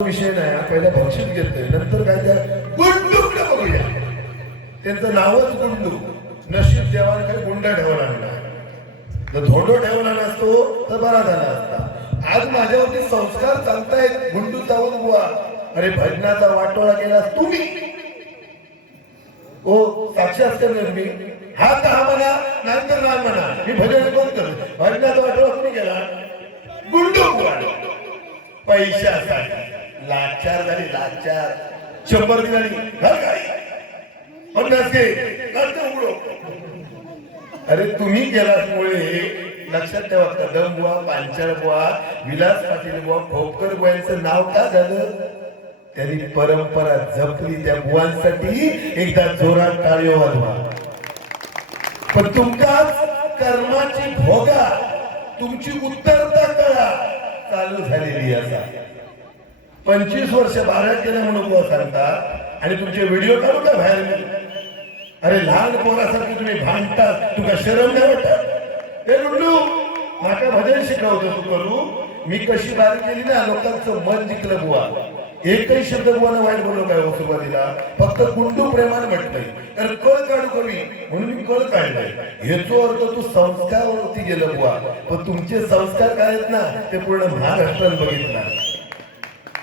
विषय नाही. पहिला बक्षीस घेतोय, नंतर काय त्या गुंडूकडे बघूया. त्यांचं नावच गुंडू. नशीब देवाने काही गुंडा ठेवला नाही. जर धोंडो ठेवला नसतो तर बरा झाला असता. आज माझ्यावरती संस्कार चालतायत. गुंडू चावून बुवा, अरे भजनाचा वाटोळा केला तुम्ही. ओ साक्षी असते मी हा का म्हणा नंतर नाही म्हणा. मी भजन कोण करतो? भजनाचा वाटोळा कोणी केला? गुंडू बुवा. पैशासाठी लाचार झाली. लाचार 100 दिवाळी घर काय 50 घे उघडो. अरे तुम्ही गेल्यामुळे लक्षात ठेवा. कदम बुवा, पांचाळ बुवा, विलास पाटील बुवा, खोपकर बुवांचं नाव का झालं? त्यांनी परंपरा जपली. त्या बुवांसाठी एकदा जोरात टाळी वाजवा. पण तुमकाच कर्माची भोगा, तुमची उत्तरता कळा चालू झालेली असा. 25 वर्ष बाहेर केलं म्हणून बुवा सांगतात आणि तुमचे व्हिडिओ काढू का बाहेर? अरे लहान पोरासारखी तुम्ही भांडतात. तुका शरम नाही वाटत? ते गुंडू माका भजन शिकवतो तू करू. मी कशी बारी केली ना, लोकांचं मन जिंकलं बुवा. एकही शब्द बुवानं वाईट बोललो काय हो सुरुवातीला? फक्त गुंडू प्रेमान म्हटलंय. तर कळ काढू कमी म्हणून मी कळ काढलाय. ह्याचो अर्थ तू संस्कारावरती गेलं बुवा. पण तुमचे संस्कार काय आहेत ना, ते पूर्ण महाराष्ट्रात बघितला.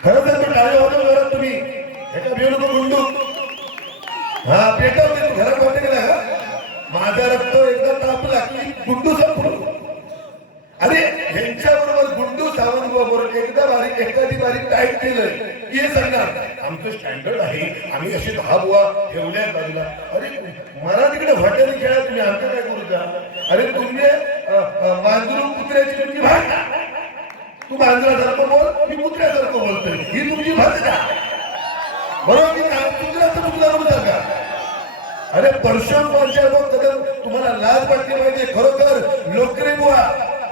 खरं तर टाळ्या वाजवणार तुम्ही. एका भिऊ नको गुंडू. हा पेटवते तू घरात वाटते का ना? माझा रक्त एकदा तापला की गुंडू संपलो. अरे यांच्याबरोबर गुंडू सावंत बरोबर एकदा बारीक एखादी बारीक टाईट केलंय की हे सांगणार आमचं स्टँडर्ड आहे, आम्ही असे 10 बुवा ठेवल्या बाजूला. अरे मला तिकडे हॉटेल खेळा तुम्ही, आमचं काय करू का? अरे तुम्ही मांजरू कुत्र्याची तुमची भाषा. तू मांजरासारखं बोल, मी कुत्र्यासारखं बोलतोय. ही तुमची भाषा बरोबर. मी कुत्र्याचं तुमचा करू का? अरे परशुरामांच्या कदम तुम्हाला लाज वाटली पाहिजे. खरोखर लोकरे बुवा,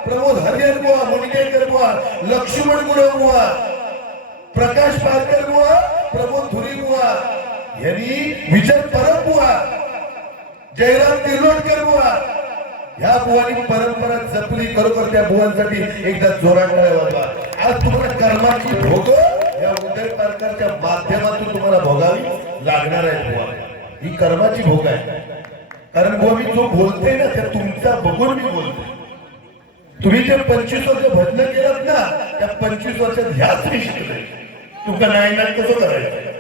प्रमोद हरिहर बुवा, मुंडगेकर बुवा, लक्ष्मण गुरव बुवा, प्रकाश पारकर बुवा, प्रमोद धुरी बुवा यांनी, विजय परब बुवा, जयराम तिर्लोटकर बुवा, ह्या बुवानी परंपरा जपली. खरोखर त्या बुवांसाठी एकदा जोरात टाळ्या वाजवा. आज तुम्हाला कर्माची भोग या उदय पारकरच्या माध्यमातून तुम्हाला भोगावी लागणार आहे बुवा. ही कर्माची भोग आहे. कारण बुवा मी जो बोलते ना त्या तुमचा बघून मी बोलते. तुम्ही जे 25 वर्ष भजन केलात ना, त्या 25 वर्षात ह्याच मी शिकले. तुमका नाही कसं करायचं?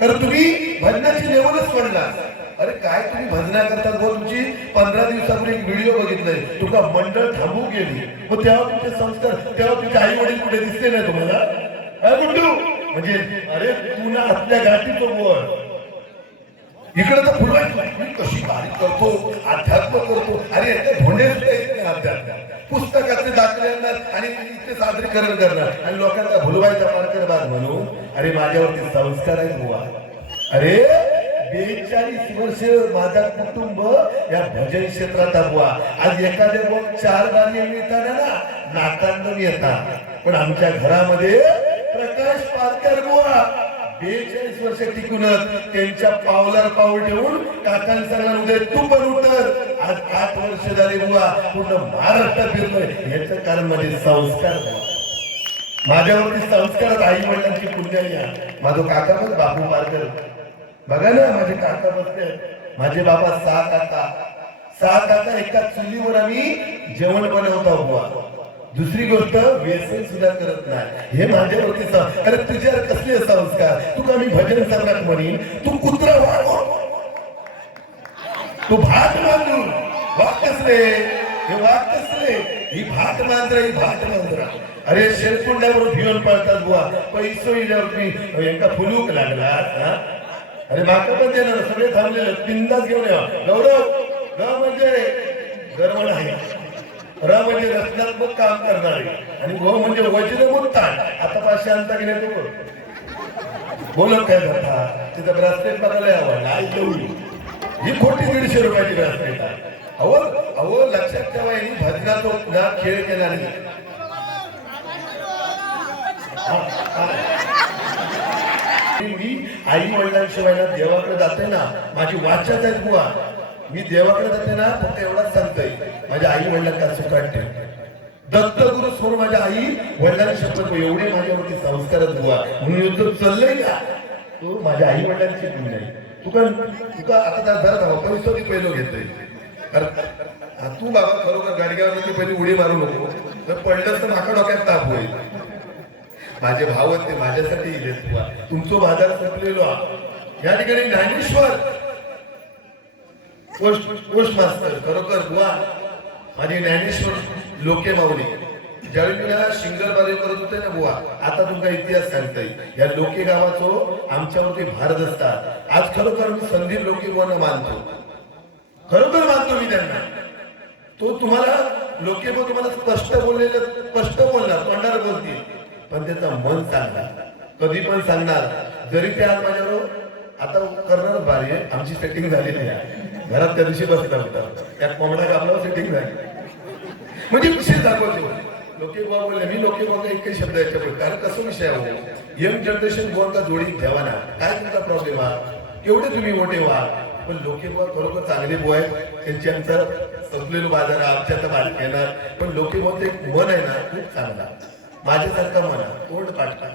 कारण तुम्ही भजनाची लेवलच पडला. अरे काय तुम्ही भजना करतात बुवा. तुमची 15 दिवसापूर्वी एक व्हिडिओ बघितलाय. तुका मंडळ थांबू गेली. मग तेव्हा तुमचे संस्कार, तेव्हा तुमचे आई वडील कुठे दिसते नाही तुम्हाला? गुंडू म्हणजे अरे तू ना आपल्या गाठीतो बुवा. इकडे तर फुलवायचं कशी बारीक करतो, अध्यात्म करतो. अरे धोंडे अध्यात्म पुस्तकाचे दाखले आणणार आणि इथे सादरीकरण करणार आणि लोकांना भुलवायचा पारकर बाग म्हणून. अरे माझ्यावरती संस्कार आहेत बुवा. अरे 42 वर्ष माझा कुटुंब या भजन क्षेत्रात बुवा. आज एखाद्या बुवा 4 गाणी मिळताना ना नाकांदून येतात. पण आमच्या घरामध्ये प्रकाश पारकर बुवा 42 वर्ष टिकूनच त्यांच्या पावलावर पाऊल ठेवून काकांचा उदय तू पण उतर. आज 8 वर्ष झाली बुवा पूर्ण महाराष्ट्र फिरलोय. याचं कारण माझे संस्कार. माझ्यावरती संस्कारात आई वडिलांची पुण्याई आहे. माझा काका पण बापू पारकर बघा ना, माझे काका बसले. माझे बाबा 6 काका एका चुलीवर आम्ही जेवण बनवतो बुवा. दुसरी गोष्ट व्यसन सुद्धा करत नाही. हे माझ्यावरती. अरे तुझ्यावर कसले संस्कार? तू का मी भजन सम्राट म्हणीन? तू कुत्रा वाढ, तू भात मांजरू वाघ कसले? हे वाघ कसले? ही भात मांजरा, ही भात मांजरा. अरे शेरकुंड्यावर भिवून पळतात बुवा. पैसो इल्यावर एका फुलूक लागला. अरे माका पण देणार. सगळे थांबलेले पिंदाच घेऊन या. गौरव ग म्हणजे गरवण आहे, र म्हणजे रचनात्मक काम करणारे आणि गो म्हणजे वज्र बोलतात. आता 500 आणता की नाही तो बोलत काय करता? तिथं ब्रासलेट बघायला यावं नाही तेवढी. ही खोटी 150 रुपयाची ब्रासलेट आहे. अहो लक्षात ठेवा, यांनी भजनाचा ना खेळ केला नाही. मी आई वडिलांशिवाय ना देवाकडे जाते ना, माझी वाचाच आहे बुवा. मी देवाकडे जाते ना फक्त एवढाच सांगतोय, माझ्या आई वडिलांना सुखात ठेव. दत्तगुरु समोर माझ्या आई वडिलांनी शपथ एवढे माझ्यावरती संस्कार बुवा म्हणून युद्ध चाललंय का तो माझ्या आई वडिलांनी शिकून नाही तुका तुका आता त्या धरत परिस्थिती पहिलं घेतोय तू बाबा खरोखर गाडग्यावर पहिली उडी मारू नको तर पडलं तर माका डोक्यात ताप होईल माझे भाव ते माझ्यासाठी तुमचं बाजार संपलेलो या ठिकाणी ज्ञानेश्वर पोस्ट मास्तर खरोखर बुवा माझे ज्ञानेश्वर लोके माऊली ज्यावेळी मी शिंगर बारी करत होते ना बुवा आता तुमचा इतिहास सांगताय या लोके गावाचो आमच्यावरती भारत असतात आज खरोखर मी संदीप लोके बुवांना मानतो खरोखर मानतो मी त्यांना तो तुम्हाला लोके बुवा तुम्हाला स्पष्ट बोललेलं स्पष्ट बोलणार तोंडावर बोलतील पण त्याचा मन सांगणार कधी पण सांगणार जरी ते आज माझ्यावर आता करणार बारी आहे आमची सेटिंग झालेली आहे घरात त्या दिवशी बसला होता त्या कोंबडा कापल्यावर सेटिंग झाली म्हणजे विषय दाखवतो लोके बुवा बोलले मी लोके बुवा एकही शब्द याच्यापुढे कारण कसं विषय आहे यंग जनरेशन बुवांचा जोडी घ्यावा ना काय तुमचा प्रॉब्लेम आहे एवढे तुम्ही मोठे व्हा पण लोके बुवा खरोखर चांगले बुवा आहेत त्यांची आमचा संपलेलो बाजार आमच्या आता बारीक येणार पण लोके बुवांचं एक मन आहे ना खूप चांगला माझ्यासारखा मन तोंड पाठका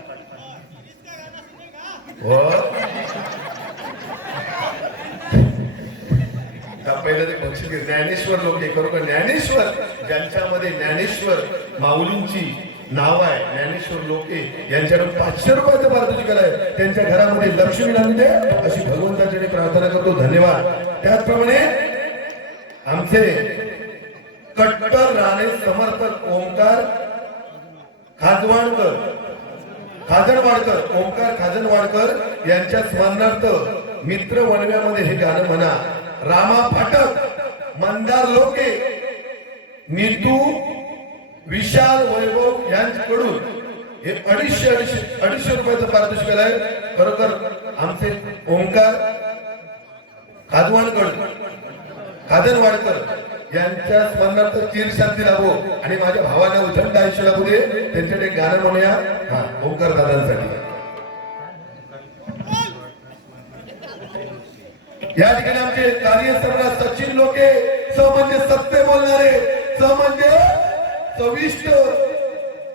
हो पहिलं ते बक्षीस ज्ञानेश्वर लोके खरोखर ज्ञानेश्वर ज्यांच्यामध्ये ज्ञानेश्वर माऊलींची नाव आहे ज्ञानेश्वर लोके यांच्याकडून 500 रुपयाचं पारितोषिक आहे त्यांच्या घरामध्ये लक्ष्मी लागू दे अशी भगवंताकडे प्रार्थना करतो धन्यवाद त्याचप्रमाणे आमचे कट्टर राणे समर्थक ओंकार खाजणवाडकर ओंकार खाजणवाडकर यांच्या स्मरणार्थ मित्र वनव्यामध्ये हे गाणं म्हणा रामा फाटक मंदार लोके नीतू विशाल वैभव यांच्याकडून हे 250 रुपयाचं पारितोषिक आहे खरोखर आमचे ओंकार खाजणवाडकर यांच्या स्मरणार्थ चिर शांती लाभो आणि माझ्या भावांना उथंड आयुष्य लाभू दे त्यांच्याकडे गाणं म्हणूया हा ओंकार दादांसाठी या ठिकाणी आमचे कार्यसम्राट सचिन लोके स म्हणजे सत्य बोलणारे स म्हणजे चविष्ट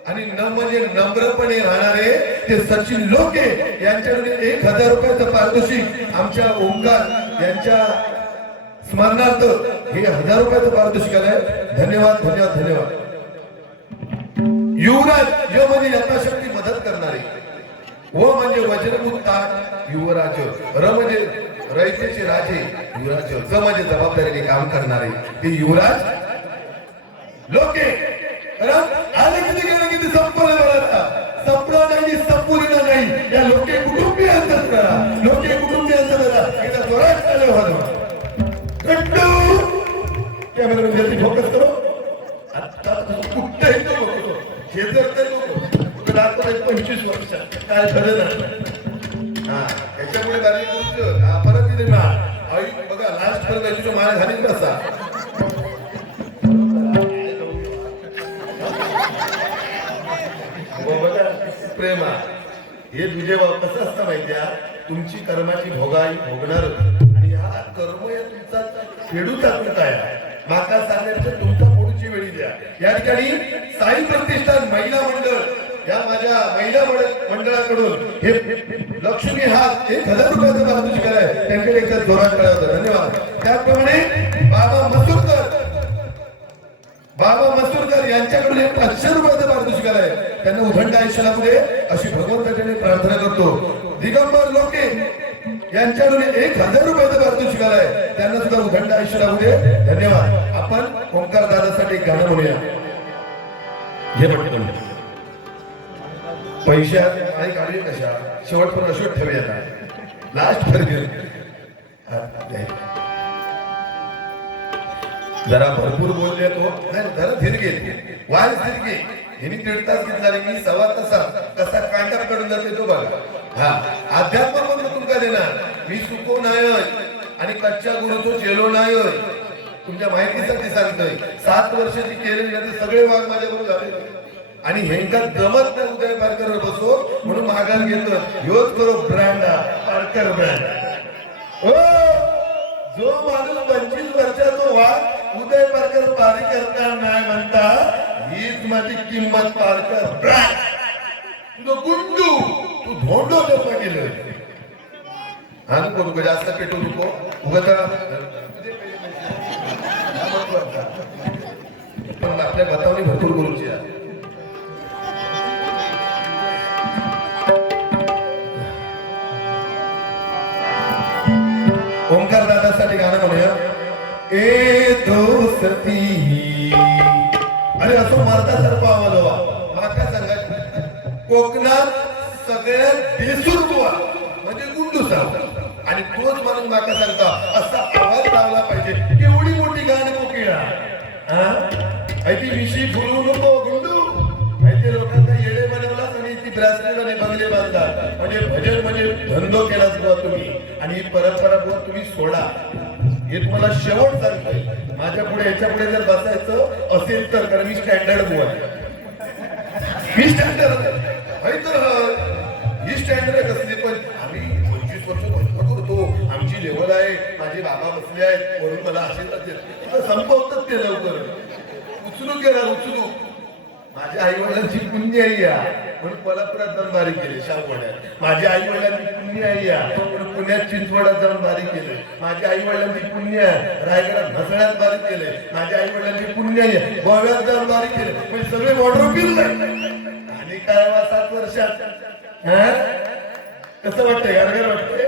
आणि न म्हणजे नम्रपणे राहणारे ते सचिन लोके यांच्याकडे 1000 रुपयाचं पारितोषिक आमच्या ओंकार यांच्या स्मरणार्थ हे 1000 रुपयाचं पारितोषिक आहे धन्यवाद धन्यवाद धन्यवाद युवराज य म्हणजे यथाशक्ती मदत करणारे व म्हणजे वज्रभूत ताट युवराज र म्हणजे रयतेचे राजे युवराज ज म्हणजे जबाबदारीने काम करणारे ते युवराज लोके आले किती गेले किती संपलं संपलं नाही संपूर्ण नाही या लोके कुटुंबियांचं करा लोके कुटुंबियांचं करा एकदा जोरात आले व्हावं कॅमेरा फोकस करो आता कुठे हे जर ते 25 वर्ष काय खरं नाही हा याच्यामुळे गाडी परत तिथे आई बघा लास्ट पर्यंत माळ झाली कसा प्रेमा हे तुझे कसं असतं माहितीया तुमची कर्माची भोगाई भोगणार आणि हा कर्म या तुमचा खेडूचा काय माता सांगण्याचं तुमचा पुढची वेळी द्या या ठिकाणी साई प्रतिष्ठान महिला मंडळ या माझ्या महिला मंडळाकडून हे लक्ष्मी हात 1000 रुपयाचं पारितोषिक आहे त्यांच्याकडे एकदा जोरात कळवतं धन्यवाद त्याचप्रमाणे बाबा मसूरकर यांच्याकडून 500 रुपयाचं पारितोषिक आहे त्यांना उदंड आयुष्य लाभू दे अशी भगवंताकडे प्रार्थना करतो दिगंबर लोके यांच्याकडून 1000 रुपयाचं पारितोषिक आहे त्यांना सुद्धा उदंड आयुष्य लाभू दे धन्यवाद आपण ओंकार दादासाठी गाणं म्हणूया हे पटकन पैशा आणि काढूया कशा शेवटपर्यंत अशोक ठेवूया लास्ट पर्यंत जरा भरपूर बोलले तो नाही जरा धीर घे वाय धीर घे यांनी 1.5 तास घेतला मी 1.25 तास कसा कांटाप कडून जाते तो बघा हा अध्यात्म पण तुमका देणार मी सुको नाही आणि कच्च्या गुरुचो चेलो नाही तुमच्या माहितीसाठी सांगतोय 7 वर्षाची केलेली सगळे वाघ माझ्याबरोबर झाले आणि हेंका जमत नाही उदय पारकर बसो म्हणून माघार घेतो ह्योच करो ब्रँड पारकर ब्रँड जो माणूस 25 वर्षाचा वाघ उदय पारकर पारीकर नाही म्हणता, हीच माझी किंमत पारकर. तुझं गुंडू तू धोंडो जपा गेलं. हा नको जास्त पेटू नको उगत पण आपल्या बतावणी भरपूर करूची आहे. ओंकार दादासाठी गाणं म्हणूया. ए दोस्ती अरे असं मारता सर्व आवाज माका सांगा कोकणात सगळ्यात बेसूर बुवा म्हणजे गुंडू साहेब आणि तोच म्हणून माका सांगता असा आवाज लावला पाहिजे. केवढी मोठी गाणी कोकिळा ती विशी फुलवू नको गुंडू. माहिती लोकांना येडे बनवलाच आणि ती ब्रासलेट आणि बंगले बांधतात. म्हणजे भजन म्हणजे धंदो केलाच बुवा तुम्ही आणि ही परंपरा बुवा तुम्ही सोडा. हे तुम्हाला शेवट सांगतोय. माझ्या पुढे याच्या पुढे जर बसायचं असेल तर कारण मी स्टँडर्ड बुवा मी स्टँडर्ड ही स्टँडर्ड असली पण आम्ही 25 वर्ष भजन करतो. आमची लेवल आहे. माझे बाबा बसले आहेत वरून मला आशीर्वाद संपवतात ते लवकर उचलू केला उचलू. माझ्या आई वडिलांची पुण्य आई या म्हणून कोल्हापुरात जाऊन बारीक केले. शाहवाड्यात माझ्या आई वडिलांची पुण्य आई या म्हणून पुण्यात चिंचवड्यात जाऊन बारीक केले. माझ्या आई वडिलांची पुण्य रायगडात म्हसळ्यात बारीक केले. माझ्या आई वडिलांची पुण्य आहे गोव्यात जाऊन बारीक केले. म्हणजे सगळे बॉर्डर फिरले आणि काय 7 वर्षात कसं वाटतंय गाडगर वाटतंय.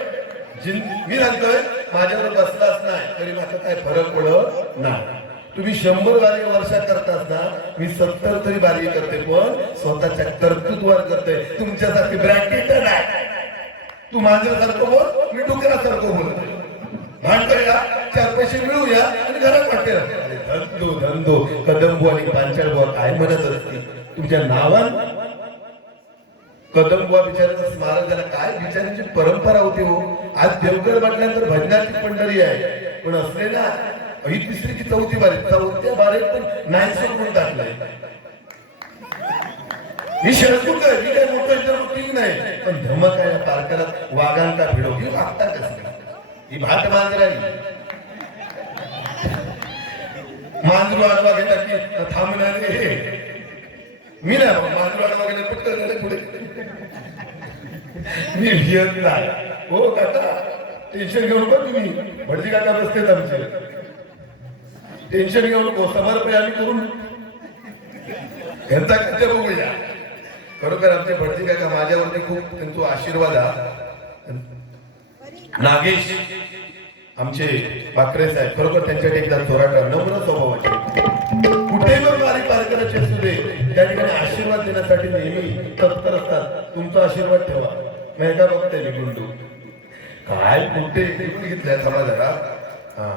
मी सांगतोय माझ्यावर बसलाच नाही तरी माझा काय फरक पडत नाही. तुम्ही 100 बारी वर्षात करतात ना मी 70 तरी बारी करते पण स्वतःच्या कर्तृत्वावर करते. तुमच्यासाठी ब्रॅकेट नाही. तू माझ्यासारखं बोल मी डुकरासारखं बोलते. भांडतोया 4 पैसे मिळूया आणि घरात वाटते धंदो धंदो कदंबू आणि पांचाळबुवा काय म्हणत असते तुमच्या नावान. कदमबुवा बिचाराचं स्मारक झालं काय बिचारांची परंपरा होती हो. आज देवगड म्हटल्यानंतर भजनाची पंढरी आहे पण असले ना ही 3री की 4थी बारी 4थ्या बारीत पण नाही सोडून टाकलंय. ही शरदूक आहे मी काही मोठं इंटरव्ह्यू नाही पण धमक आहे पारकरात वाघांका भिडवली वागता कसं ही भाट मांजराई मांजरू आडवा घेता की थांबणारे मी ना मांजरू आडवा गेले पटकन झाले पुढे मी भियत नाही. हो काका टेन्शन घेऊ नका तुम्ही. भटजी काका बसतेत आमचे टेन्शन घेऊ नको. समर्पण आम्ही करून यांचा कच्चे बघूया. खरोखर आमचे भटजी काका माझ्यावरती खूप त्यांचा आशीर्वाद हा. नागेश आमचे पाखरे साहेब खरोखर त्यांच्याकडे एकदा चोराटा नम्र स्वभावाचे कुठेही बारीक पारकराचे असू दे त्या ठिकाणी आशीर्वाद देण्यासाठी नेहमी तत्पर असतात. तुमचा आशीर्वाद ठेवा. मी एकदा बघते मी गुंडू काय कुठे घेतलाय थांबा जरा. हा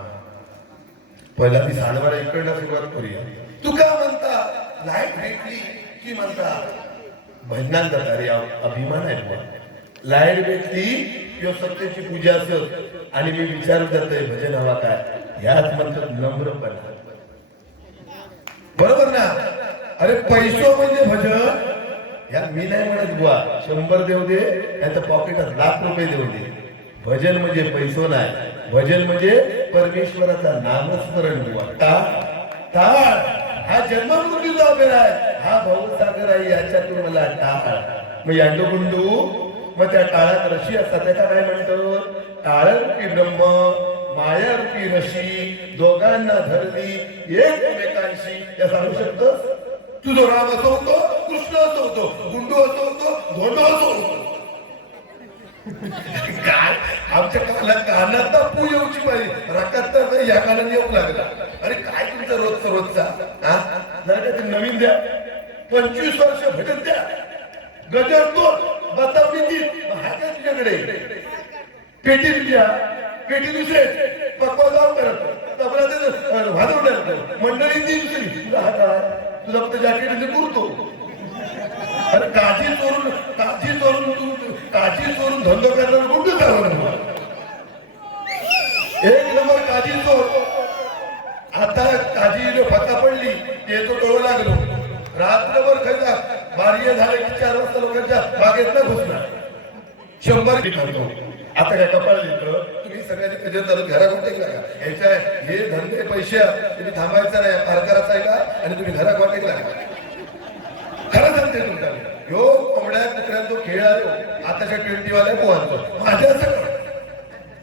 पहिला ती सांडवाडा इकडनं सुरुवात करूया. तू काय म्हणता लाईट भेटली की म्हणता भजनात जाता रे अभिमान आहे. लाईट भेटली किंवा सत्तेची पूजा असत आणि मी विचारत जातोय भजन हवा काय ह्याच म्हणतात नम्रपणा. बरोबर ना. अरे पैसो म्हणजे भजन या मी नाही म्हणत बुवा 100 देऊ दे नाही पॉकेटात ₹1,00,000 देऊ दे. भजन म्हणजे पैसो नाही. भजन म्हणजे परमेश्वराचा नामस्मरण बुवा. टाळ हा जन्ममृत्यूचा अभेर आहे. हा भवसागर आहे याच्यातून मला टाळ. मग यांडो गुंडू मग त्या टाळात रशी असतात त्याचा काय म्हणतो टाळरूपी ब्रह्म मायारूपी रशी दोघांना धरली एकमेकांशी. या सांगू शकतोस. तुझो राम असो होतो कृष्ण असो होतो गुंडू असो होतो धोंडो असो होतो. काय आमच्या कानात पू येऊची पाहिजे राखात तर या कानाने येऊ लागला. अरे काय तुमचा रोजचा जरा ते नवीन द्या. 25 वर्ष भजन द्या गजर तो बतावणी ती हा काय तुझ्याकडे पेटी द्या. पेटी दुसरे पक्वा जाऊ करत तबला वाजवणार मंडळी ती दुसरी तुझा हात आहे तुझा फक्त जॅकेट पुरतो. अरे काजी चोरून धंदो करणार कुठं जावं. एक नंबर काजी चोर. आता काजी फका पडली ते तो डोळं लागलो. रात्रभर खायचा बारीय झाले की 4 वाजता लोकांच्या बागेत न घुसणार. 100 करतो आता काय कपाळ लिहिलं तुम्ही सगळ्यांनी कधी चालू घरात टेकला का याच्या हे धंदे पैसे तुम्ही थांबायचा नाही पारकराचा आहे का आणि तुम्ही घरात टेकला का खरं सांगते तुमच्या ह्यो कोंबड्या कुत्र्यांचा खेळ आहे आताच्या 20 वाल्या पोहांचो माझ्या सगळं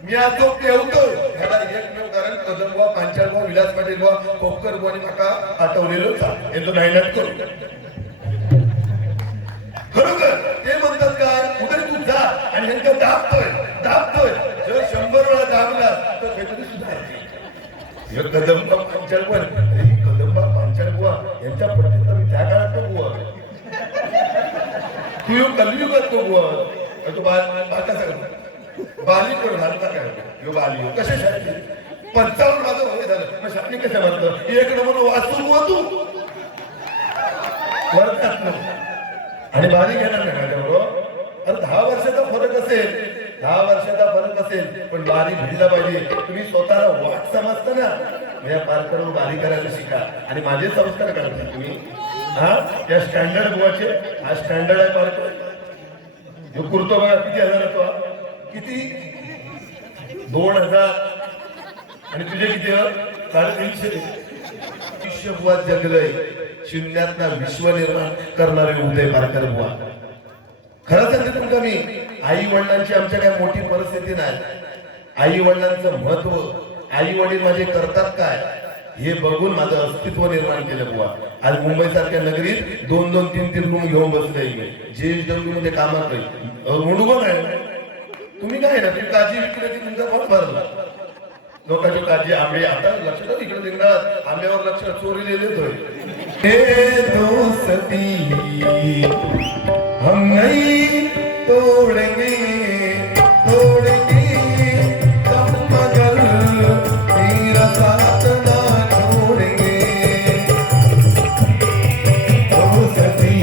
मी आज तो पेवतोय ह्याला एकमेव कारण कदम बुवा पांचाळ बुवा विलास पाटील बुवा कोपकर बुवानी माका आठवलेलो हे तो नाही नाट करू खरोखर ते म्हणतात काय उद्या तू जा आणि ह्यांका दाबतोय जर 100 वेळा दाबला तर काहीतरी सुधारते कदंबा पांचाळ बुवा कदंबा पांचाळ बुवा यांच्या पट्टीत मी त्या काळात बुवा तू येऊ कलियुगात तो बुवा तो बाका सगळं बाली करून घालता काय यो बाली हो कशा शाळेत 55 माझं वय झालं मग शाळेत कसं म्हणतं एक नंबर वाचू बुवा तू वर्गात आणि बाली घेणार नाही माझ्याबरोबर अरे 10 वर्षाचा फरक असेल पण बारी भिडला पाहिजे तुम्ही स्वतःला वाट समजता ना या पार करून बारी करायला शिका आणि माझे संस्कार करता तुम्ही हा या स्टँडर्ड बुवाचे हा स्टँडर्ड आहे पार जो कुर्तो बघा किती हजार होतो किती 2000 आणि तुझे किती 350 बुवा जगलय शून्यातला विश्व निर्माण करणारे उदय पारकर बुवा खरं सांगते तुमका मी आई वडिलांची आमच्या काय मोठी परिस्थिती नाही आई वडिलांचं महत्व आई वडील माझे करतात काय हे बघून माझं अस्तित्व निर्माण केलं बुवा आज मुंबई सारख्या नगरीत 2-2, 3-3 रूम घेऊन बसले JSW मध्ये कामात मुडगो नाही तुम्ही काय ना तुम्ही काळजी विकली की तुमचा पोट भरला लोकांची काळजी आंबे आता लक्ष इकडे निघणार आंब्यावर लक्ष चोरीलेले दोस्ती हम नहीं तोड़ेंगे तुम मगर तेरा साथ ना छोड़ेंगे दोस्ती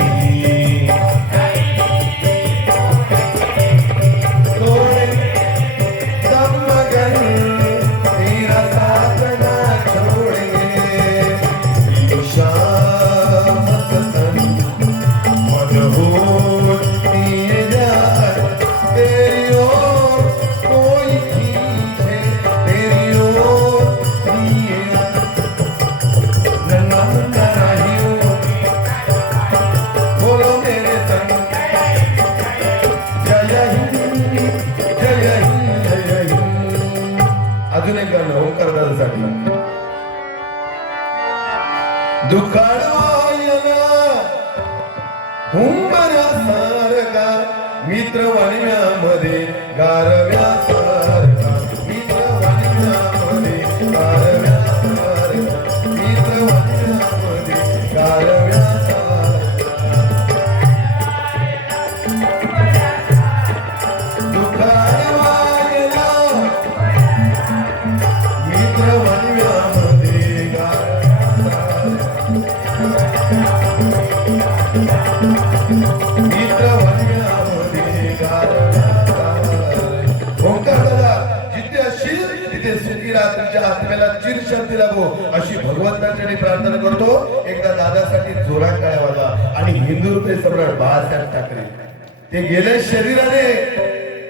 अजून एक गाणं ओंकार दादासाठी दुकाळवायला हुंबऱ्यासारखा मित्र वाणीमध्ये गारव्यासारखा मित्र वाणीमध्ये गारव्यासारखा मित्र वाणीमध्ये गारव्यासारखा चिरशांती लाभो अशी भगवंताची प्रार्थना करतो एकदा दादासाठी जोरात टाळ्या वाजवा आणि हिंदुत्व सम्राट बाळासाहेब ठाकरे ते गेले शरीराने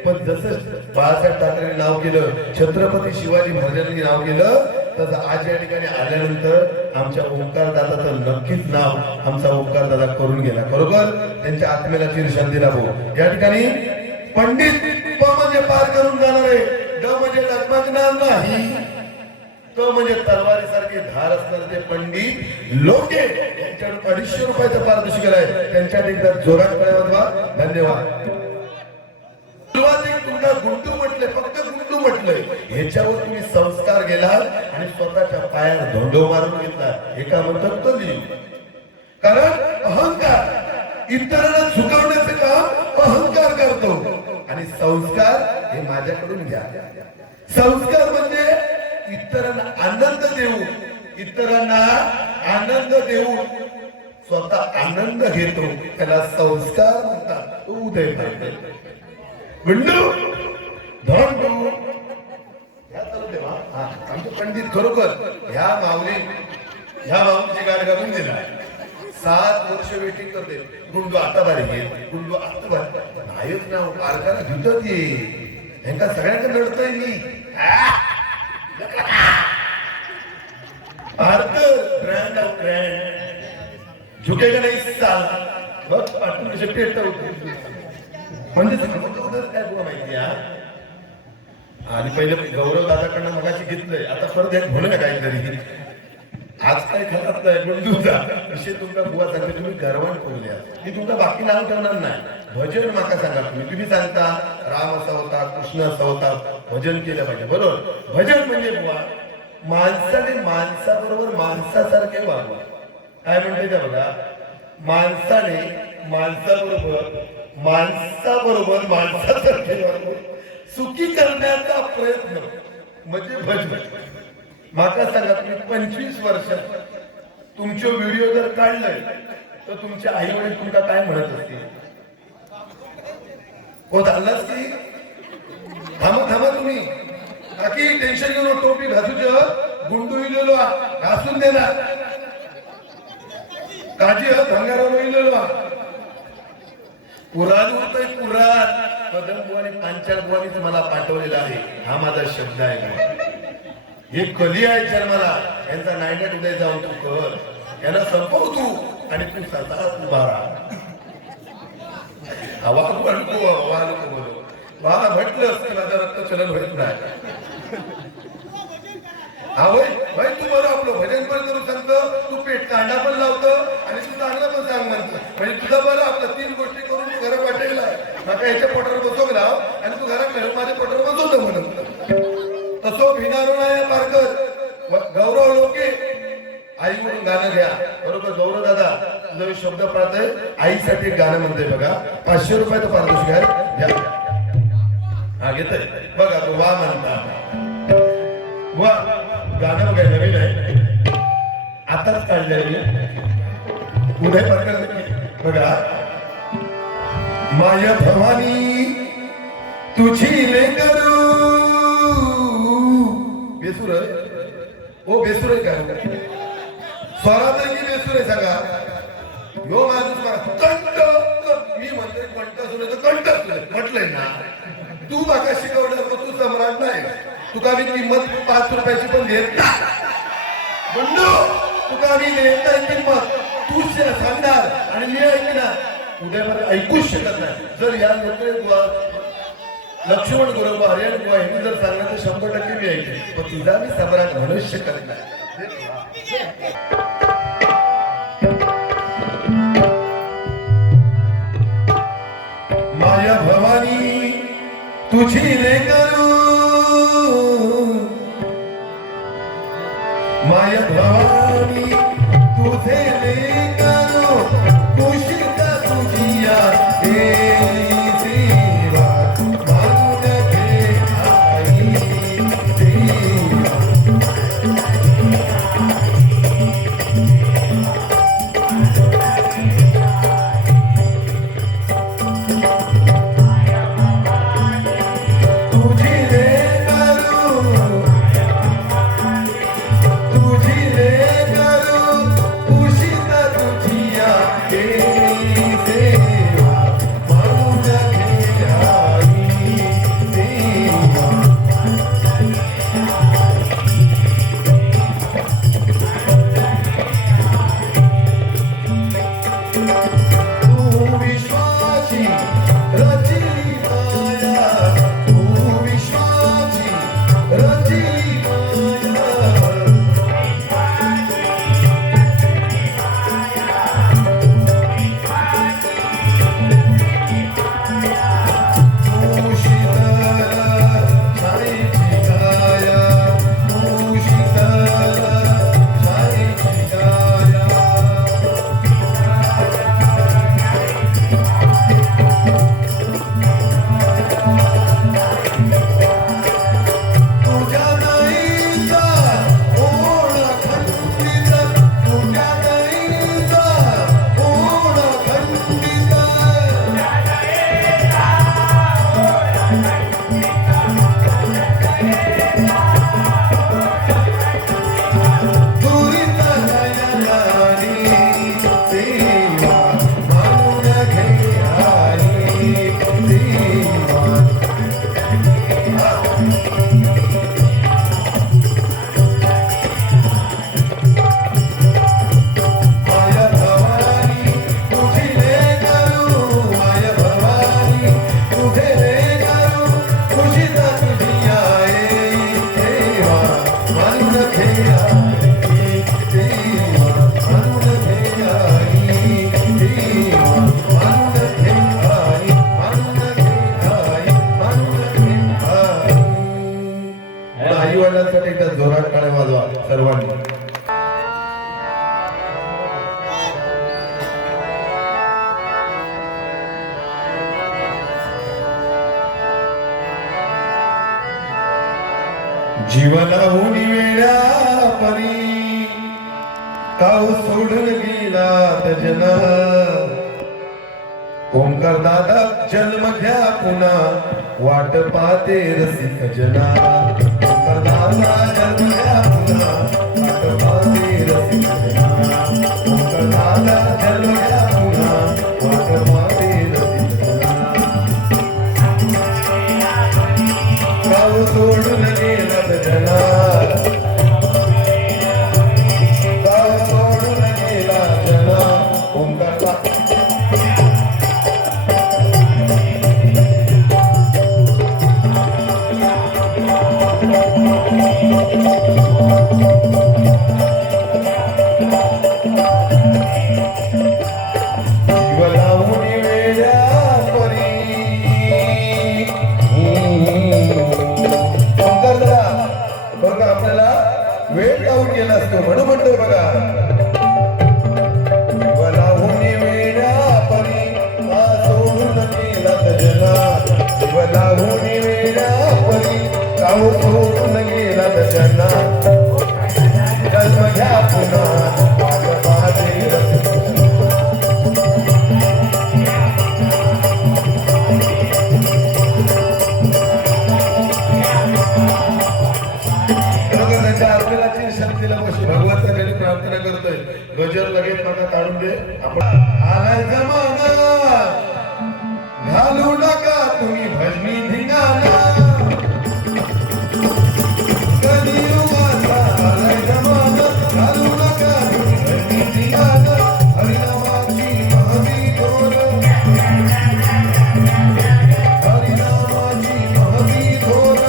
पण जसं बाळासाहेब ठाकरे नाव केलं छत्रपती शिवाजी महाराजांनी नाव केलं तसं आज या ठिकाणी आल्यानंतर आमच्या ओंकार दादाचं नक्कीच नाव आमचा ओंकार दादा करून गेला बरोबर त्यांच्या आत्मेला चिरशांती लाभो या ठिकाणी पंडित प म्हणजे पार करून जाणारे ड म्हणजे डगमगणार नाही तो म्हणजे तलवारी सारखी धार असणारे ते पंडित लोके यांच्याकडून 250 रुपयाचा पारितोषिक आहे त्यांच्यात एकदा जोरात कळवा धन्यवाद सुरुवातीला तुमचा गुंडू म्हटले फक्त गुंडू म्हटलंय ह्याच्यावर तुम्ही संस्कार गेला आणि स्वतःच्या पायावर धोंडो मारून घेतला एका म्हणतात कली कारण अहंकार इतरांना झुकवण्याचे काम अहंकार करतो आणि संस्कार हे माझ्याकडून घ्या संस्कार म्हणजे इतरांना आनंद देऊ स्वतः आनंद घेतो त्याला संस्कार म्हणतात उदय गुंडू धोंडू आमचे पंडित खरोखर ह्या माऊलीची गाड घालून दिला 7 वर्ष वेटिंग करते गुंडू आता बारी घे गुंडू आता बारी नाहीच ना पारकाला घेतात ये ह्यांका सगळ्यांना लढतोय मी ब्रँड ऑफ ब्रँड झुकेगा नाही साल बघ पाठून कसे पेट म्हणजे काय तुला माहिती आणि पहिले गौरव दादाकडनं मगाशी घेतलंय आता परत एक म्हणूया काहीतरी आज काय खराब नाही पण तुमचा विषय तुमचा बुवा सांगते तुम्ही गर्वान ठेवल्या मी तुमचा बाकी नाव ठेवणार नाही भजन माका सांगा तुम्ही सांगता राम असा होता कृष्ण असा होता भजन केलं पाहिजे बरोबर भजन म्हणजे बुवा माणसाने माणसाबरोबर माणसासारखे वागवा काय म्हणते का बघा माणसाने माणसाबरोबर माणसासारखे वागवा सुखी करण्याचा प्रयत्न म्हणजे भजन माका सांगा तुम्ही 25 वर्षात तुमचे व्हिडिओ जर काढलाय तर तुमचे आई वडील तुमका काय म्हणत असतील हो चाललास की थांबा तुम्ही बाकी टेन्शन घेऊन टोपी घासूच गुंडू इलेलो घासून देणार काजी भंगारावर इलेलो पुराण होतोय पुराण कदम बुवाने पांचाळ बुवानीच मला पाठवलेला आहे हा माझा शब्द आहे हे कली आहे जन्माला यांचा नायनाट उदय जाऊन तू कर यांना संपव तू आणि तू स्वतः उभा राहा आवाज वाढतो आवाज बोलो मला म्हटलं असतं माझं रक्त चलन होत नाही आवय भाई तू बरं आपलं भजन पण करू सांगतो तू पेट कांडा पण लावतो आणि तू चांगलं पण सांग म्हणतो म्हणजे तुझं बरं आपलं 3 गोष्टी करून तू घरात वाटेल मका याच्या पोटावर बसवू लाव आणि तू घरात नेऊन माझ्या पोटावर बसवतो म्हणून तसो भिनारो नाही पारकर गौरव लोके आई म्हणून गाणं घ्या बरोबर गौरव दादा तुझा शब्द पाहत आहे आईसाठी गाणं म्हणते बघा 500 रुपयाचं पारितोषिक आहे घ्या हा घेतोय बघा तो वा म्हणता वा गाणं बघा नवीन आहे आताच काढलंय मी उदय पारकर बघा माया भवानी तुझी लेकरू बेसूर ओ बेसूर आहे का स्वरात की बेसूर आहे सांगा यो माणूस कंठ मी म्हणतोय कंठ सुरू तर कंठ म्हटलंय ना तू माका शिकवलं तू सम्राट नाही तुका मी किंमत 5 रुपयाची पण घेत नाही बंडू तुका मी देत नाही किंमत तू सांगणार आणि मी ऐकणार उद्यामध्ये ऐकूच शकत नाही जर या लक्ष्मण गुरुबा हरियाण बुवा यांनी जर सांगलं तर 100% मी ऐकते पण तुझा मी सम्राट म्हणूच शकत नाही माया भवानी तुझी लेकरू माया भवानी तुझे लेकरू कुशिता तुझिया तुझी रे करू खुशी जोरात टाळ्या वाजवा सर्वांनी. जीवनाहून वेळा परी काऊ सोडून गेला जना. ओंकार दादा जन्म घ्या पुन्हा वाट पाहते रसिक जना. ओंकार दादा जन्म घ्या पुन्हा वाट पाहते रसिक जना. ओंकार दादा जन्म घ्या पुन्हा वाट पाहते रसिक जना. काऊ सोडून गेला जना. काऊ सोडून गेला जना. ओंकार आपल्याला वेळ लावून गेला असतो म्हणून म्हणतोय बघा. जीवनाहून वेळा परी का सोडून गेला जना. जीवनाहून वेळा परी का सोडून गेला जना. जन्म घ्या पुन्हा वाट पाहते रसिक शक्तीला बशी भगवंताकडे प्रार्थना करतोय. गजर लगेच नका काढून दे. आपण आलाय जमाना घालू नका तुम्ही भजनी धिंगाणा. कलियुगाचा आलाय जमाना घालू नका तुम्ही भजनी धिंगाणा. हरिनामाची महती धोर हरिनामाची महती धोर.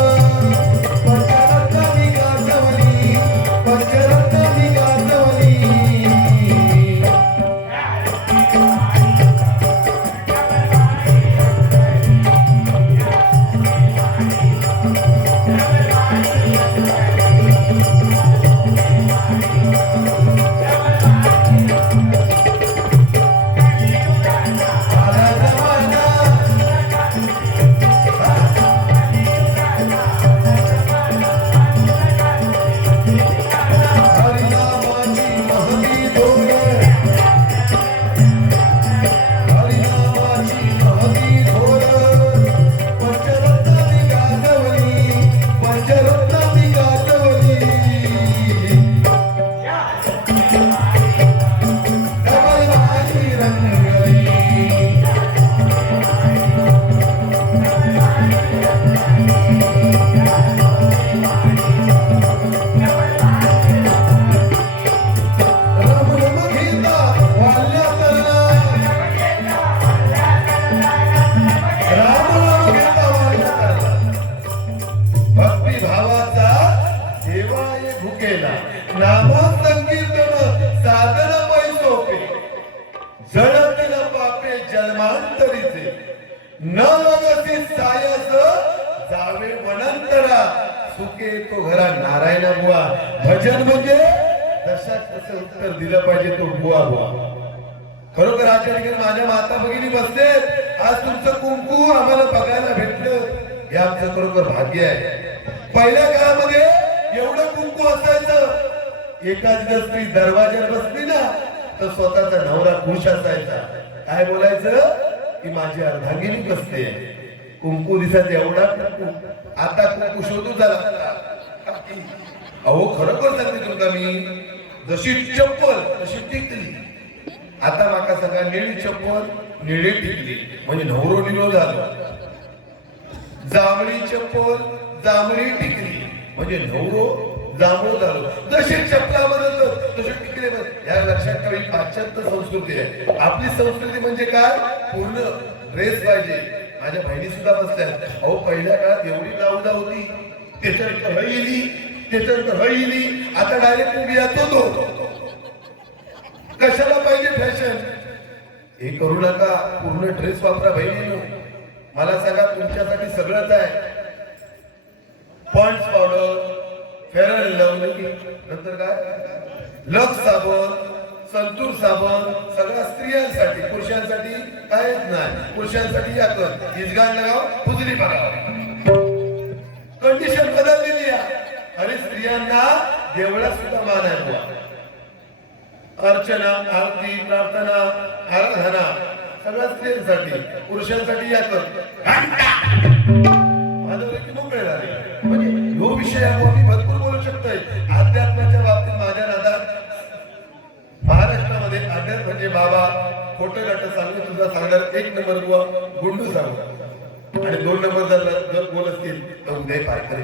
न लगसी सायस जावे वनंतरा सुखे तो घरा नारायण बुवा. भजन म्हणजे तशा कसं उत्तर दिलं पाहिजे तो बुवा बुवा. खरोखर आजच्या ठिकाणी माझ्या माता भगिनी बसते. आज तुमचं कुंकू आम्हाला बघायला भेटलं हे आमचं खरोखर भाग्य आहे. पहिल्या काळामध्ये एवढं कुंकू असायचं. एखादी स्त्री दरवाज्यात बसली ना तर स्वतःचा नवरा खुश असायचा. काय बोलायचं की माझी अर्धांगिनी बसते. कुंकू दिसत एवढा कुंकू. आता कुंकू शोधून झाला. अहो खरोखर सांगते तुमका मी, जशी चप्पल तशी टिकली. आता माका सगळा निळी चप्पल निळी टिकली म्हणजे नवरो निळो झालो. जांभळी चप्पल जांभळी टिकली म्हणजे नवरो जांभळो झालो. जशी चपला बदलत तशी टिकले. या लक्षात ठेवा, पाश्चात्य संस्कृती आहे. आपली संस्कृती म्हणजे काय, पूर्ण ड्रेस पाहिजे. माझ्या बहिणी सुद्धा बसल्या. अहो पहिल्या काळात एवढी लावदा होती, त्याच्यानंतर हईली, त्याच्यानंतर हईली. आता डायरेक्ट उभी तो कशाला पाहिजे फॅशन. हे करू नका, पूर्ण ड्रेस वापरा बहिणीनो. मला सांगा तुमच्यासाठी सगळंच आहे. Pond's powder, fair and love, नंतर काय लक्स साबण, संतूर साबण सगळ्या स्त्रियांसाठी, पुरुषांसाठी काहीच नाही. पुरुषांसाठी या कर इजगाड लगाव फुजली बघाव. कंडिशन बदललेली आहे. आणि स्त्रियांना देवळात सुद्धा मान आहे बुवा. अर्चना, आरती, प्रार्थना, आराधना सगळ्या स्त्रियांसाठी. पुरुषांसाठी या कर की मोकळे झाले. म्हणजे ह्यो विषय मी भरपूर बोलू शकतोय. अध्यात्माच्या बाबतीत माझ्या नादात महाराष्ट्रामध्ये अध्यात्म म्हणजे बाबा खोटं नाटक सांगू तुझा सांगणार 1 नंबर बुवा गुंडू सांगू आणि 2 नंबर जर बोल असतील तर उदय पारकर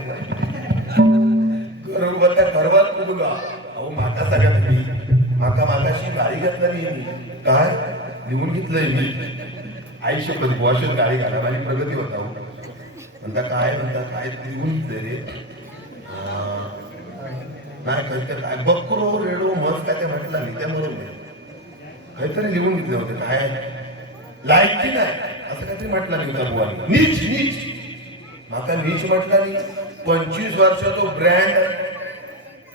गरबत्या घरवात कुठूला. अहो माका सगळ्यात तुम्ही मागाशी गाडी घेतली मी काय लिहून घेतलंय मी. आयुष्य बुवाशी गाडी घाला माझी प्रगती होता. म्हणता काय लिहून घेतलंय रे. नाही काहीतरी काय बकरो रेडो मस्त काय ते म्हटलं नाही त्याबरोबर काहीतरी लिहून घेतले होते. काय लायकी नाही असं काहीतरी म्हटलं नाही होता बुवा. नीच नीच माका नीच म्हटला नाही. 25 वर्ष तो ब्रँड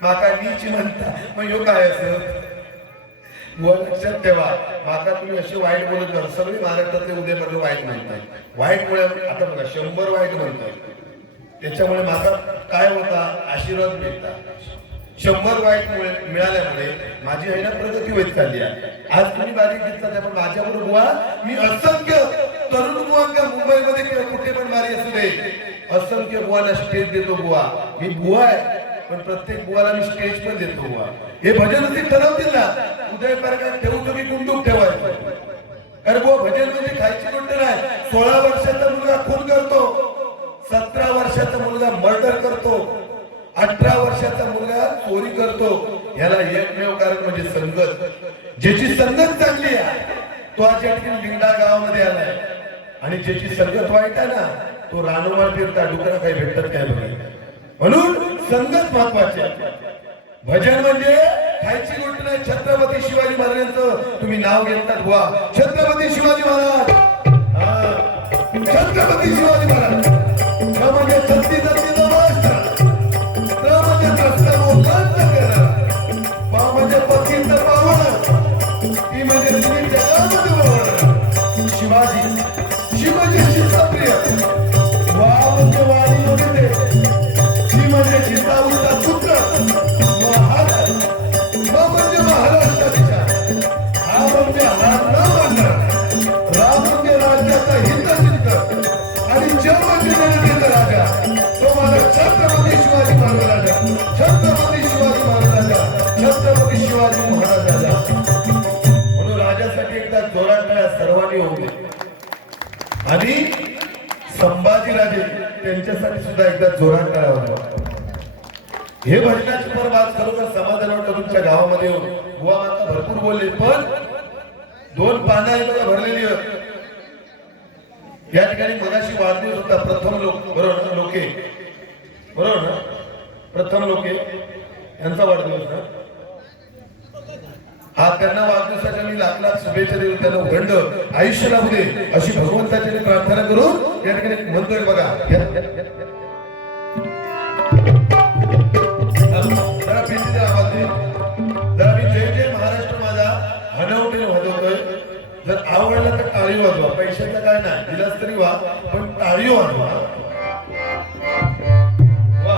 माका नीच म्हणता. मग ह्यो काय असं बुवा लक्षात ठेवा. माका तुम्ही असे वाईट बोलत जा. सगळे महाराष्ट्रातले उद्यापर्यंत वाईट म्हणतात. वाईटमुळे आता बघा 100 वाईट म्हणतात. त्याच्यामुळे माका काय होता आशीर्वाद मिळतात. 100 वाईट मिळाल्यामुळे माझी आहे ना प्रगती होत चालली आहे. आज तुम्ही बारीक घेतला पण माझ्याबरोबर बुवा मी असंख्य तरुण बुवांना मुंबईमध्ये किंवा कुठे पण बारी असू दे असंख्य बुवांना स्टेज देतो. बुवा मी बुवा आहे पण प्रत्येक बुवाला मी स्टेज पण देतो. बुवा हे भजन ठरवतील ना उदय पारकर ठेवू तुम्ही कुंडूक ठेवायचं. अरे बुवा भजन म्हणजे खायची गोष्ट नाही. 16 वर्षाचा मुलगा खून करतो, 17 वर्षाचा मुलगा मर्डर करतो, 18 वर्षाचा मुलगा चोरी करतो. याला एकमेव कारण म्हणजे संगत. ज्याची संगत चांगली आहे तो आज या ठिकाणी लिंगडा गावामध्ये आलाय. आणि ज्याची संगत वाईट आहे ना तो रानोमाळ फिरता डुकरा काही भेटत काय बघा. म्हणून संगत महत्वाची आहे. भजन म्हणजे खायची गोष्ट नाही. छत्रपती शिवाजी महाराजांचं तुम्ही नाव घेतात बुवा. छत्रपती शिवाजी महाराज, छत्रपती शिवाजी महाराज म्हणजे छत्ती छत्तीचा मास्टर म्हणजे त्रस्त मोकांत करणं पा म्हणजे पतींचं पावण ती म्हणजे तुम्ही जगामध्ये वळणं. शिवाजी शिव म्हणजे शिवप्रिय वा म्हणजे वाणीमध्ये ते शी म्हणजे जिजाऊचा पुत्र महाराज म म्हणजे महाराष्ट्राचा हा म्हणजे हार न मानणार राम म्हणजे राज्याचा हितचिंतक आणि जय म्हणजे जनतेचा राजा तो मला छत्रपती शिवाजी महाराज. छत्रपती शिवाजी महाराज, छत्रपती शिवाजी महाराज. म्हणून राजासाठी एकदा जोरात टाळ्या सर्वांनी होऊ दे. आणि संभाजीराजे त्यांच्यासाठी सुद्धा एकदा जोरात टाळ्या होत्या. हे भजनाची परब आज खरोखर समाधान वाटतं. तुमच्या गावामध्ये येऊन बुवा माता भरपूर बोलले पण 2 पानं बघा भरलेली आहेत. या ठिकाणी मगाशी वाढदिवस होता. प्रथम लोक बरोबर ना लोके बरोबर ना प्रथम लोके यांचा वाढदिवस ना. हा त्यांना वाढदिवसाच्या मी लाख लाख शुभेच्छा देऊन त्यांना उघंड आयुष्य लाभू दे अशी भगवंताची प्रार्थना करून या ठिकाणी म्हणतोय बघा. जरा भीतीचा आवाज दे. जरा मी जय जय महाराष्ट्र माझा हनवटीने वाजवतोय. जर आवडलं तर टाळी वाजवा. पैशाचं काय नाही दिलास तरी वा पण टाळी वाजवा. वा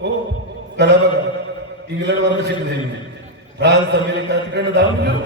हो चला बघा इंग्लंड वरनं शिकले मी. फ्रान्स अमेरिका तिकडनं जाऊन घेऊ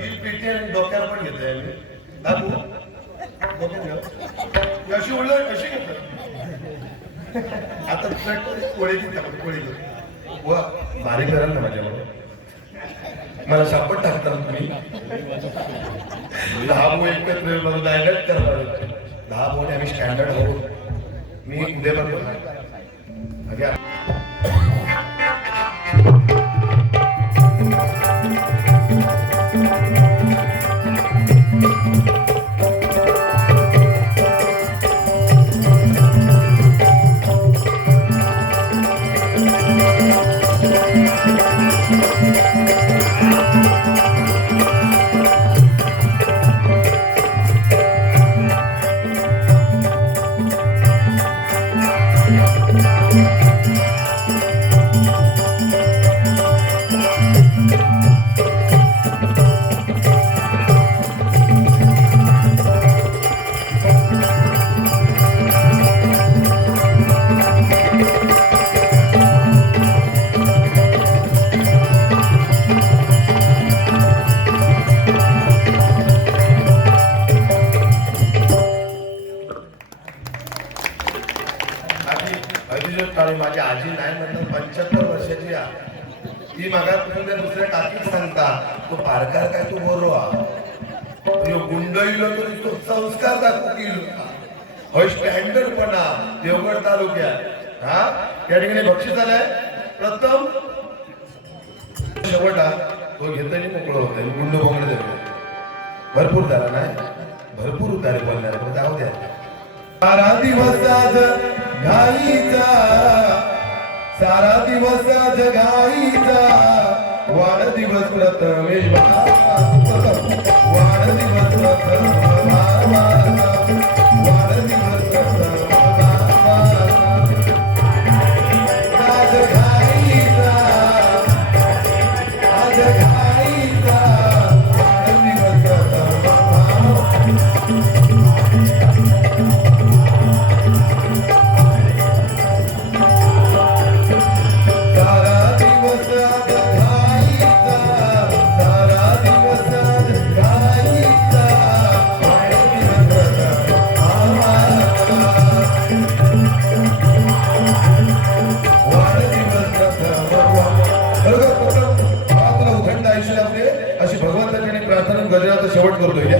ही पेटी आणि डोक्यावर पण घेतोय मी दाबू डोक्यात घेऊ अशी उलट अशी घेतो आता कोळी घेतात कोळी घेतो वा भारी कराल ना माझ्याबरोबर मला शापट टाकता तुम्ही 10 भाऊ एकत्र मला डायरेक्ट करणार 10 भाऊ आम्ही स्टँडर्ड होऊ मी उद्या पण माझी आजी नाही म्हणतात 75 वर्षाची ती मागा तुम्ही दुसऱ्या टाकीत सांगता तो पारकार काय तू बोलवा गुंड इलो तरी तो संस्कार दाखवू स्टँडर्ड पणा देवगड तालुक्यात हा या ठिकाणी बक्षीस आलंय प्रथम शेवटा तो घेतनी मोकळं होतंय गुंड बोंगडे देतो भरपूर झाला नाही भरपूर उतारे बोलणार जाऊ द्या सारा दिवस आज घाईचा सारा दिवस आज घाईचा वाढदिवस प्रथमेश वाढदिवस प्रथम वाढदिवस प्रथम आज घाईचा आज घाईचा वाढदिवस अशी भगवंताची प्रार्थना गजराचा शेवट करतोय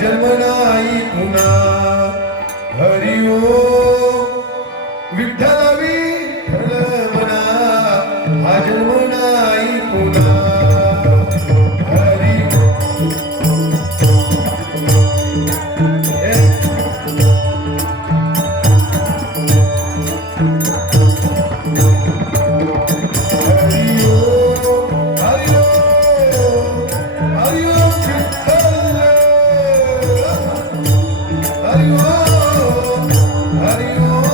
जन्म नाही पुन्हा हरि ओम विठ्ठल विठ्ठल म्हणा हा जन्म नाही पुन्हा हरि हरि ओम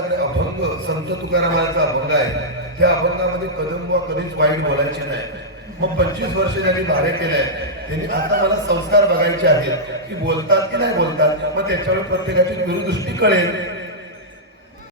महाराष्ट्राकडे अभंग संत तुकारामांचा अभंग आहे. त्या अभंगामध्ये कदंबा कधीच वाईट बोलायचे नाही. मग 25 वर्ष त्यांनी भाडे केलंय. त्यांनी आता मला संस्कार बघायचे आहेत की बोलतात की नाही बोलतात. मग त्याच्यावर प्रत्येकाची दूरदृष्टी कळेल.